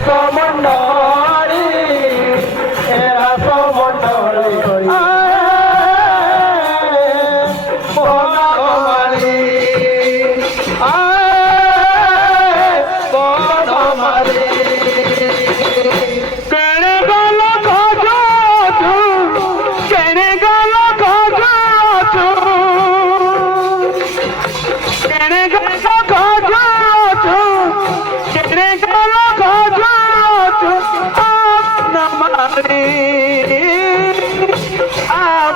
সমন্ডলী এরা সমন্ডলী বনমালী বনমালী কেড়ে গেল গজু কেড়ে গেল গজু কেড়ে গেল গজু কেড়ে গেল গজু বনমালী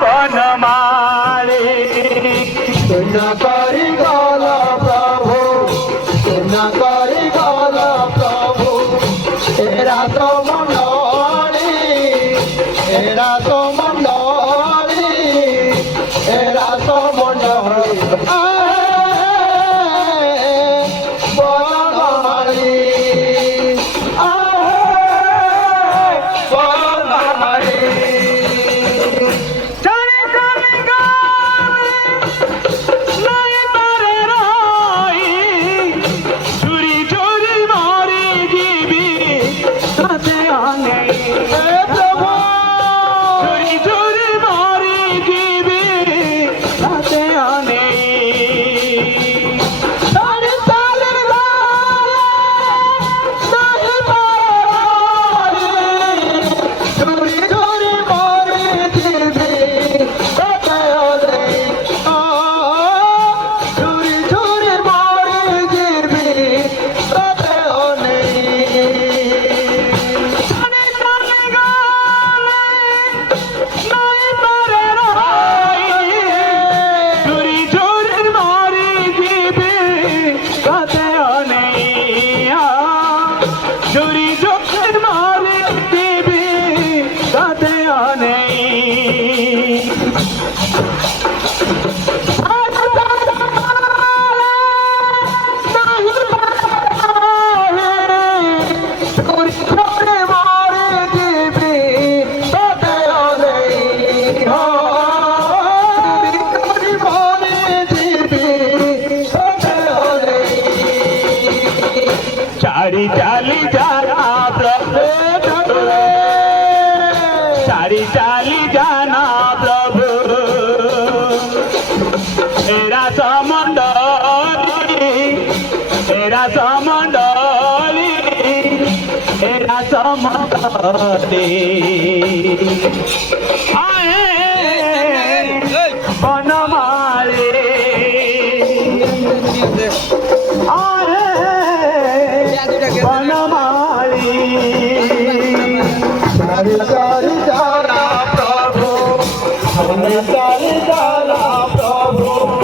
বনমালী না করি গল প্রভু না করি গল প্রভু এরা তো মন্ডলী এরা তো মন্ডলী এরা তো মন্ডলী বনমালী বনমালী চারি চালি জানা প্রভু চারি চালি জানা প্রভু এরা সমন্ডলী এরা সমন্ডলী এরা সমন্ডলী বনমালী বনমালী চারি জানা প্রভু চারি জানা প্রভু